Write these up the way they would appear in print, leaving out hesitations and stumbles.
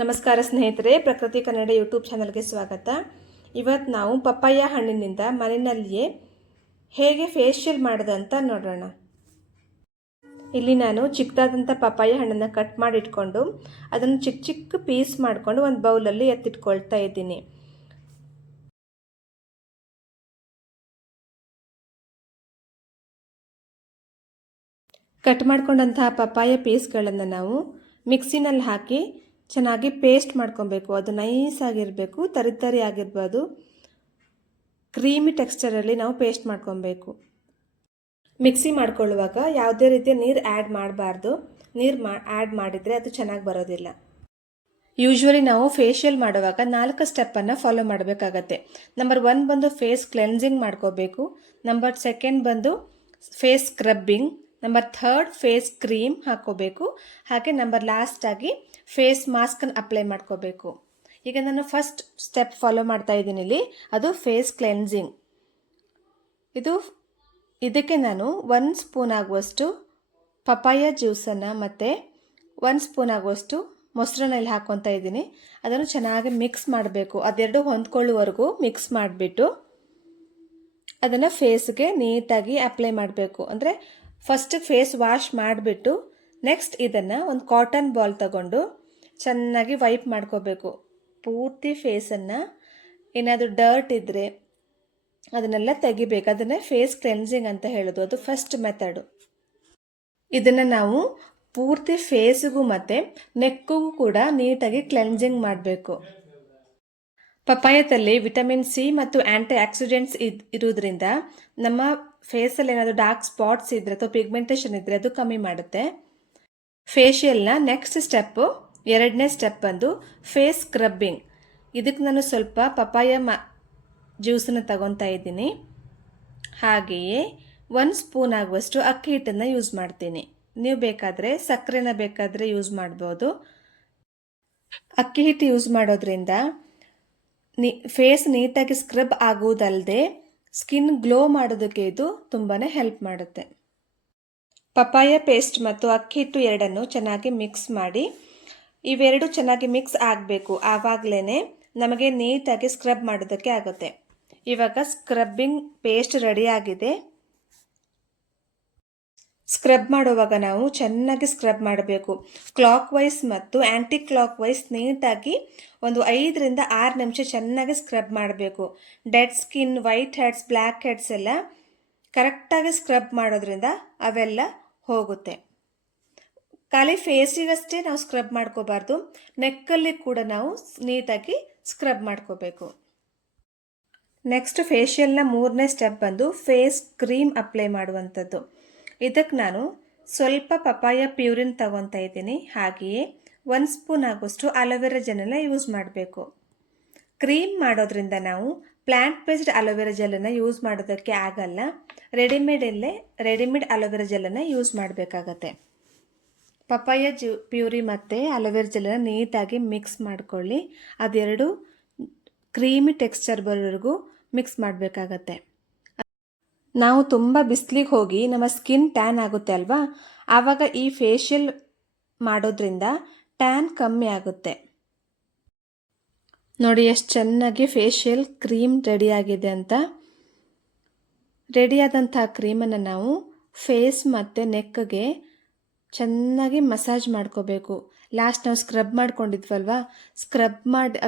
ನಮಸ್ಕಾರ ಸ್ನೇಹಿತರೆ, ಪ್ರಕೃತಿ ಕನ್ನಡ ಯೂಟ್ಯೂಬ್ ಚಾನಲ್ಗೆ ಸ್ವಾಗತ. ಇವತ್ತು ನಾವು ಪಪ್ಪಾಯ ಹಣ್ಣಿನಿಂದ ಮನೆಯಲ್ಲಿಯೇ ಹೇಗೆ ಫೇಶಿಯಲ್ ಮಾಡೋದಂತ ನೋಡೋಣ. ಇಲ್ಲಿ ನಾನು ಚಿಕ್ಕದಾದಂಥ ಪಪ್ಪಾಯ ಹಣ್ಣನ್ನು ಕಟ್ ಮಾಡಿ ಇಟ್ಕೊಂಡು ಅದನ್ನು ಚಿಕ್ಕ ಚಿಕ್ಕ ಪೀಸ್ ಮಾಡಿಕೊಂಡು ಒಂದು ಬೌಲಲ್ಲಿ ಎತ್ತಿಟ್ಕೊಳ್ತಾ ಇದ್ದೀನಿ. ಕಟ್ ಮಾಡ್ಕೊಂಡಂತಹ ಪಪ್ಪಾಯ ಪೀಸ್ಗಳನ್ನು ನಾವು ಮಿಕ್ಸಿನಲ್ಲಿ ಹಾಕಿ ಚೆನ್ನಾಗಿ ಪೇಸ್ಟ್ ಮಾಡ್ಕೊಬೇಕು. ಅದು ನೈಸ್ ಆಗಿರಬೇಕು, ತರಿ ಆಗಿರ್ಬೋದು. ಕ್ರೀಮಿ ಟೆಕ್ಸ್ಚರಲ್ಲಿ ನಾವು ಪೇಸ್ಟ್ ಮಾಡ್ಕೊಬೇಕು. ಮಿಕ್ಸಿ ಮಾಡ್ಕೊಳ್ಳುವಾಗ ಯಾವುದೇ ರೀತಿಯ ನೀರು ಆ್ಯಡ್ ಮಾಡಬಾರ್ದು. ನೀರು ಆ್ಯಡ್ ಮಾಡಿದರೆ ಅದು ಚೆನ್ನಾಗಿ ಬರೋದಿಲ್ಲ. ಯೂಶ್ವಲಿ ನಾವು ಫೇಶಿಯಲ್ ಮಾಡುವಾಗ 4 ಸ್ಟೆಪ್ಪನ್ನು ಫಾಲೋ ಮಾಡಬೇಕಾಗತ್ತೆ. ನಂಬರ್ 1 ಬಂದು ಫೇಸ್ ಕ್ಲೆನ್ಸಿಂಗ್ ಮಾಡ್ಕೋಬೇಕು. ನಂಬರ್ 2 ಬಂದು face scrubbing. Number 3 face cream ಹಾಕೋಬೇಕು. ಹಾಗೆ ನಂಬರ್ ಲಾಸ್ಟ್ ಆಗಿ ಫೇಸ್ ಮಾಸ್ಕನ್ನು ಅಪ್ಲೈ ಮಾಡ್ಕೋಬೇಕು. ಈಗ ನಾನು ಫಸ್ಟ್ ಸ್ಟೆಪ್ ಫಾಲೋ ಮಾಡ್ತಾ ಇದ್ದೀನಿ ಇಲ್ಲಿ, ಅದು ಫೇಸ್ ಕ್ಲೆನ್ಸಿಂಗ್. ಇದಕ್ಕೆ ನಾನು 1 ಸ್ಪೂನ್ ಆಗುವಷ್ಟು ಪಪಾಯ ಜ್ಯೂಸನ್ನು ಮತ್ತು 1 ಸ್ಪೂನ್ ಆಗುವಷ್ಟು ಮೊಸರನ್ನ ಇಲ್ಲಿ ಹಾಕ್ಕೊತಾ ಇದ್ದೀನಿ. ಅದನ್ನು ಚೆನ್ನಾಗಿ ಮಿಕ್ಸ್ ಮಾಡಬೇಕು. ಅದೆರಡು ಹೊಂದ್ಕೊಳ್ಳುವವರೆಗೂ ಮಿಕ್ಸ್ ಮಾಡಿಬಿಟ್ಟು ಅದನ್ನು ಫೇಸ್ಗೆ ನೀಟಾಗಿ ಅಪ್ಲೈ ಮಾಡಬೇಕು. ಅಂದರೆ ಫಸ್ಟ್ ಫೇಸ್ ವಾಶ್ ಮಾಡಿಬಿಟ್ಟು ನೆಕ್ಸ್ಟ್ ಇದನ್ನು ಒಂದು ಕಾಟನ್ ಬಾಲ್ ತಗೊಂಡು ಚೆನ್ನಾಗಿ ವೈಪ್ ಮಾಡ್ಕೋಬೇಕು. ಪೂರ್ತಿ ಫೇಸನ್ನು ಏನಾದರೂ ಡರ್ಟ್ ಇದ್ದರೆ ಅದನ್ನೆಲ್ಲ ತೆಗಿಬೇಕು. ಅದನ್ನೇ ಫೇಸ್ ಕ್ಲೆನ್ಸಿಂಗ್ ಅಂತ ಹೇಳೋದು. ಅದು ಫಸ್ಟ್ ಮೆಥಡು. ಇದನ್ನು ನಾವು ಪೂರ್ತಿ ಫೇಸಿಗೂ ಮತ್ತು ನೆಕ್ಕಿಗೂ ಕೂಡ ನೀಟಾಗಿ ಕ್ಲೆನ್ಸಿಂಗ್ ಮಾಡಬೇಕು. ಪಪ್ಪಾಯದಲ್ಲಿ ವಿಟಮಿನ್ ಸಿ ಮತ್ತು ಆ್ಯಂಟಿ ಆಕ್ಸಿಡೆಂಟ್ಸ್ ಇರೋದ್ರಿಂದ ನಮ್ಮ ಫೇಸಲ್ಲಿ ಏನಾದರೂ ಡಾರ್ಕ್ ಸ್ಪಾಟ್ಸ್ ಇದ್ದರೆ ಅಥವಾ ಪಿಗ್ಮೆಂಟೇಷನ್ ಇದ್ದರೆ ಅದು ಕಮ್ಮಿ ಮಾಡುತ್ತೆ. ಫೇಶಿಯಲ್ನ ನೆಕ್ಸ್ಟ್ ಸ್ಟೆಪ್ಪು, 2ನೇ ಸ್ಟೆಪ್ ಬಂದು ಫೇಸ್ ಸ್ಕ್ರಬ್ಬಿಂಗ್. ಇದಕ್ಕೆ ನಾನು ಸ್ವಲ್ಪ ಪಪಾಯ ಜ್ಯೂಸನ್ನು ತಗೊತಾ ಇದ್ದೀನಿ. ಹಾಗೆಯೇ 1 ಸ್ಪೂನ್ ಆಗುವಷ್ಟು ಅಕ್ಕಿ ಹಿಟ್ಟನ್ನು ಯೂಸ್ ಮಾಡ್ತೀನಿ. ನೀವು ಬೇಕಾದರೆ ಸಕ್ಕರೆನ ಬೇಕಾದರೆ ಯೂಸ್ ಮಾಡ್ಬೋದು. ಅಕ್ಕಿ ಹಿಟ್ಟು ಯೂಸ್ ಮಾಡೋದ್ರಿಂದ ಫೇಸ್ ನೀಟಾಗಿ ಸ್ಕ್ರಬ್ ಆಗುವುದಲ್ಲದೆ ಸ್ಕಿನ್ ಗ್ಲೋ ಮಾಡೋದಕ್ಕೆ ಇದು ತುಂಬಾ ಹೆಲ್ಪ್ ಮಾಡುತ್ತೆ. ಪಪಾಯ ಪೇಸ್ಟ್ ಮತ್ತು ಅಕ್ಕಿ ಹಿಟ್ಟು ಎರಡನ್ನು ಚೆನ್ನಾಗಿ ಮಿಕ್ಸ್ ಮಾಡಿ, ಇವೆರಡು ಚೆನ್ನಾಗಿ ಮಿಕ್ಸ್ ಆಗಬೇಕು. ಆವಾಗಲೇ ನಮಗೆ ನೀಟಾಗಿ ಸ್ಕ್ರಬ್ ಮಾಡೋದಕ್ಕೆ ಆಗುತ್ತೆ. ಇವಾಗ ಸ್ಕ್ರಬ್ಬಿಂಗ್ ಪೇಸ್ಟ್ ರೆಡಿ ಆಗಿದೆ. ಸ್ಕ್ರಬ್ ಮಾಡುವಾಗ ನಾವು ಚೆನ್ನಾಗಿ ಸ್ಕ್ರಬ್ ಮಾಡಬೇಕು. ಕ್ಲಾಕ್ ವೈಸ್ ಮತ್ತು ಆ್ಯಂಟಿ ಕ್ಲಾಕ್ ವೈಸ್ ನೀಟಾಗಿ ಒಂದು 5 ರಿಂದ 6 ನಿಮಿಷ ಚೆನ್ನಾಗಿ ಸ್ಕ್ರಬ್ ಮಾಡಬೇಕು. Dead skin, white heads, black heads ಎಲ್ಲ ಕರೆಕ್ಟಾಗಿ ಸ್ಕ್ರಬ್ ಮಾಡೋದ್ರಿಂದ ಅವೆಲ್ಲ ಹೋಗುತ್ತೆ. ಖಾಲಿ ಫೇಸಿಗಷ್ಟೇ ನಾವು ಸ್ಕ್ರಬ್ ಮಾಡ್ಕೋಬಾರ್ದು, ನೆಕ್ಕಲ್ಲಿ ಕೂಡ ನಾವು ನೀಟಾಗಿ ಸ್ಕ್ರಬ್ ಮಾಡ್ಕೋಬೇಕು. ನೆಕ್ಸ್ಟ್ ಫೇಶಿಯಲ್ನ 3ನೇ ಸ್ಟೆಪ್ ಬಂದು ಫೇಸ್ ಕ್ರೀಮ್ ಅಪ್ಲೈ ಮಾಡುವಂಥದ್ದು. ಇದಕ್ಕೆ ನಾನು ಸ್ವಲ್ಪ ಪಪಾಯ ಪ್ಯೂರಿನ್ ತಗೊತಾ ಇದ್ದೀನಿ. ಹಾಗೆಯೇ 1 ಸ್ಪೂನ್ ಆಗುವಷ್ಟು ಅಲೋವೆರಾ ಜೆಲ್ಲನ್ನು ಯೂಸ್ ಮಾಡಬೇಕು. ಕ್ರೀಮ್ ಮಾಡೋದ್ರಿಂದ ನಾವು ಪ್ಲ್ಯಾಂಟ್ ಬೇಸ್ಡ್ ಅಲೋವೆರಾ ಜೆಲ್ಲನ್ನು ಯೂಸ್ ಮಾಡೋದಕ್ಕೆ ಆಗಲ್ಲ. ರೆಡಿಮೇಡ್ ಅಲೋವೆರಾ ಜೆಲ್ಲನ್ನು ಯೂಸ್ ಮಾಡಬೇಕಾಗತ್ತೆ. ಪಪಾಯ ಪ್ಯೂರಿ ಮತ್ತು ಅಲೋವೆರಾ ಜೆಲ್ಲನ್ನು ನೀಟಾಗಿ ಮಿಕ್ಸ್ ಮಾಡ್ಕೊಳ್ಳಿ. ಅದೆರಡು ಕ್ರೀಮಿ ಟೆಕ್ಸ್ಚರ್ ಬರೋವರೆಗೂ ಮಿಕ್ಸ್ ಮಾಡಬೇಕಾಗತ್ತೆ. ನಾವು ತುಂಬ ಬಿಸಿಲಿಗೆ ಹೋಗಿ ನಮ್ಮ ಸ್ಕಿನ್ ಟ್ಯಾನ್ ಆಗುತ್ತೆ ಅಲ್ವಾ, ಆವಾಗ ಈ ಫೇಶಿಯಲ್ ಮಾಡೋದ್ರಿಂದ ಟ್ಯಾನ್ ಕಮ್ಮಿ ಆಗುತ್ತೆ. ನೋಡಿ ಎಷ್ಟು ಚೆನ್ನಾಗಿ ಫೇಶಿಯಲ್ ಕ್ರೀಮ್ ರೆಡಿಯಾಗಿದೆ ಅಂತ. ರೆಡಿಯಾದಂಥ ಕ್ರೀಮನ್ನು ನಾವು ಫೇಸ್ ಮತ್ತು ನೆಕ್ಗೆ ಚೆನ್ನಾಗಿ ಮಸಾಜ್ ಮಾಡ್ಕೋಬೇಕು. ಲಾಸ್ಟ್ ನಾವು ಸ್ಕ್ರಬ್ ಮಾಡ್ಕೊಂಡಿದ್ವಲ್ವ,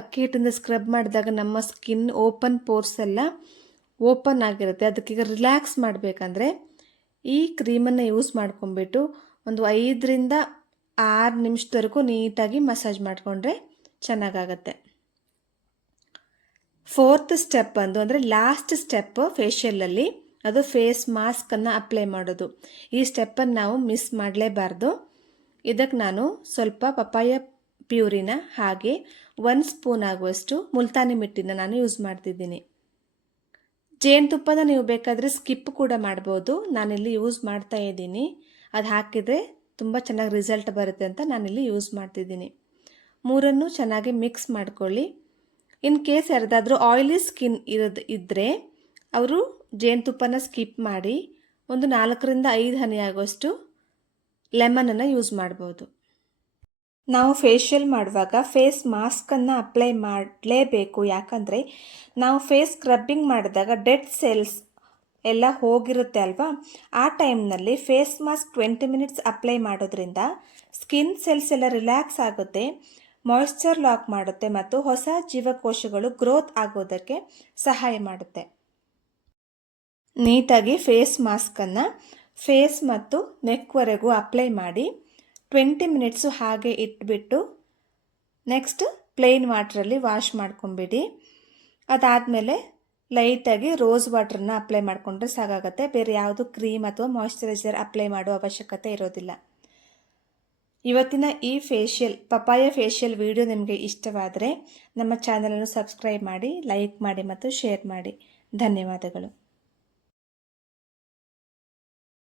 ಅಕ್ಕಿ ಹಿಟ್ಟಿಂದ ಸ್ಕ್ರಬ್ ಮಾಡಿದಾಗ ನಮ್ಮ ಸ್ಕಿನ್ ಓಪನ್ ಪೋರ್ಸ್ ಎಲ್ಲ ಓಪನ್ ಆಗಿರುತ್ತೆ. ಅದಕ್ಕೀಗ ರಿಲ್ಯಾಕ್ಸ್ ಮಾಡಬೇಕಂದ್ರೆ ಈ ಕ್ರೀಮನ್ನು ಯೂಸ್ ಮಾಡ್ಕೊಂಡ್ಬಿಟ್ಟು ಒಂದು 5 ರಿಂದ 6 ನಿಮಿಷದವರೆಗೂ ನೀಟಾಗಿ ಮಸಾಜ್ ಮಾಡಿಕೊಂಡ್ರೆ ಚೆನ್ನಾಗಾಗತ್ತೆ. 4th ಸ್ಟೆಪ್ ಬಂದು ಅಂದರೆ ಲಾಸ್ಟ್ ಸ್ಟೆಪ್ ಫೇಶಿಯಲಲ್ಲಿ, ಅದು ಫೇಸ್ ಮಾಸ್ಕನ್ನು ಅಪ್ಲೈ ಮಾಡೋದು. ಈ ಸ್ಟೆಪ್ಪನ್ನು ನಾವು ಮಿಸ್ ಮಾಡಲೇಬಾರ್ದು. ಇದಕ್ಕೆ ನಾನು ಸ್ವಲ್ಪ ಪಪಾಯ ಪ್ಯೂರಿನ ಹಾಗೆ 1 ಸ್ಪೂನ್ ಆಗುವಷ್ಟು ಮುಲ್ತಾನಿ ಮಿಟ್ಟಿನ ನಾನು ಯೂಸ್ ಮಾಡ್ತಿದ್ದೀನಿ. ಜೇನುತುಪ್ಪನ ನೀವು ಬೇಕಾದರೆ ಸ್ಕಿಪ್ ಕೂಡ ಮಾಡ್ಬೋದು. ನಾನಿಲ್ಲಿ ಯೂಸ್ ಮಾಡ್ತಾ ಇದ್ದೀನಿ. ಅದು ಹಾಕಿದರೆ ತುಂಬ ಚೆನ್ನಾಗಿ ರಿಸಲ್ಟ್ ಬರುತ್ತೆ ಅಂತ ನಾನಿಲ್ಲಿ ಯೂಸ್ ಮಾಡ್ತಿದ್ದೀನಿ. 3 ಚೆನ್ನಾಗಿ ಮಿಕ್ಸ್ ಮಾಡ್ಕೊಳ್ಳಿ. ಇನ್ ಕೇಸ್ ಯಾರ್ದಾದ್ರೂ ಆಯಿಲಿ ಸ್ಕಿನ್ ಇದ್ದರೆ ಅವರು ಜೇನುತುಪ್ಪನ ಸ್ಕಿಪ್ ಮಾಡಿ ಒಂದು 4 ರಿಂದ 5 ಹನಿ ಆಗುವಷ್ಟು ಲೆಮನನ್ನು ಯೂಸ್ ಮಾಡ್ಬೋದು. ನಾವು ಫೇಶಿಯಲ್ ಮಾಡುವಾಗ ಫೇಸ್ ಮಾಸ್ಕನ್ನು ಅಪ್ಲೈ ಮಾಡಲೇಬೇಕು. ಯಾಕಂದರೆ ನಾವು ಫೇಸ್ ಸ್ಕ್ರಬ್ಬಿಂಗ್ ಮಾಡಿದಾಗ ಡೆಡ್ ಸೆಲ್ಸ್ ಎಲ್ಲ ಹೋಗಿರುತ್ತೆ ಅಲ್ವಾ, ಆ ಟೈಮ್ನಲ್ಲಿ ಫೇಸ್ ಮಾಸ್ಕ್ 20 ಮಿನಿಟ್ಸ್ ಅಪ್ಲೈ ಮಾಡೋದ್ರಿಂದ ಸ್ಕಿನ್ ಸೆಲ್ಸ್ ಎಲ್ಲ ರಿಲ್ಯಾಕ್ಸ್ ಆಗುತ್ತೆ, ಮಾಯ್ಶ್ಚರ್ ಲಾಕ್ ಮಾಡುತ್ತೆ ಮತ್ತು ಹೊಸ ಜೀವಕೋಶಗಳು ಗ್ರೋತ್ ಆಗೋದಕ್ಕೆ ಸಹಾಯ ಮಾಡುತ್ತೆ. ನೀಟಾಗಿ ಫೇಸ್ ಮಾಸ್ಕನ್ನು ಫೇಸ್ ಮತ್ತು ನೆಕ್ವರೆಗೂ ಅಪ್ಲೈ ಮಾಡಿ 20 ಮಿನಿಟ್ಸು ಹಾಗೆ ಇಟ್ಬಿಟ್ಟು ನೆಕ್ಸ್ಟ್ ಪ್ಲೇನ್ ವಾಟ್ರಲ್ಲಿ ವಾಶ್ ಮಾಡ್ಕೊಂಬಿಡಿ. ಅದಾದಮೇಲೆ ಲೈಟಾಗಿ ರೋಸ್ ವಾಟ್ರನ್ನ ಅಪ್ಲೈ ಮಾಡಿಕೊಂಡ್ರೆ ಸಾಕಾಗುತ್ತೆ. ಬೇರೆ ಯಾವುದು ಕ್ರೀಮ್ ಅಥವಾ ಮಾಯ್ಶ್ಚರೈಸರ್ ಅಪ್ಲೈ ಮಾಡೋ ಅವಶ್ಯಕತೆ ಇರೋದಿಲ್ಲ. ಇವತ್ತಿನ ಈ ಪಪಾಯ ಫೇಶಿಯಲ್ ವಿಡಿಯೋ ನಿಮಗೆ ಇಷ್ಟವಾದರೆ ನಮ್ಮ ಚಾನಲನ್ನು ಸಬ್ಸ್ಕ್ರೈಬ್ ಮಾಡಿ, ಲೈಕ್ ಮಾಡಿ ಮತ್ತು ಶೇರ್ ಮಾಡಿ. ಧನ್ಯವಾದಗಳು.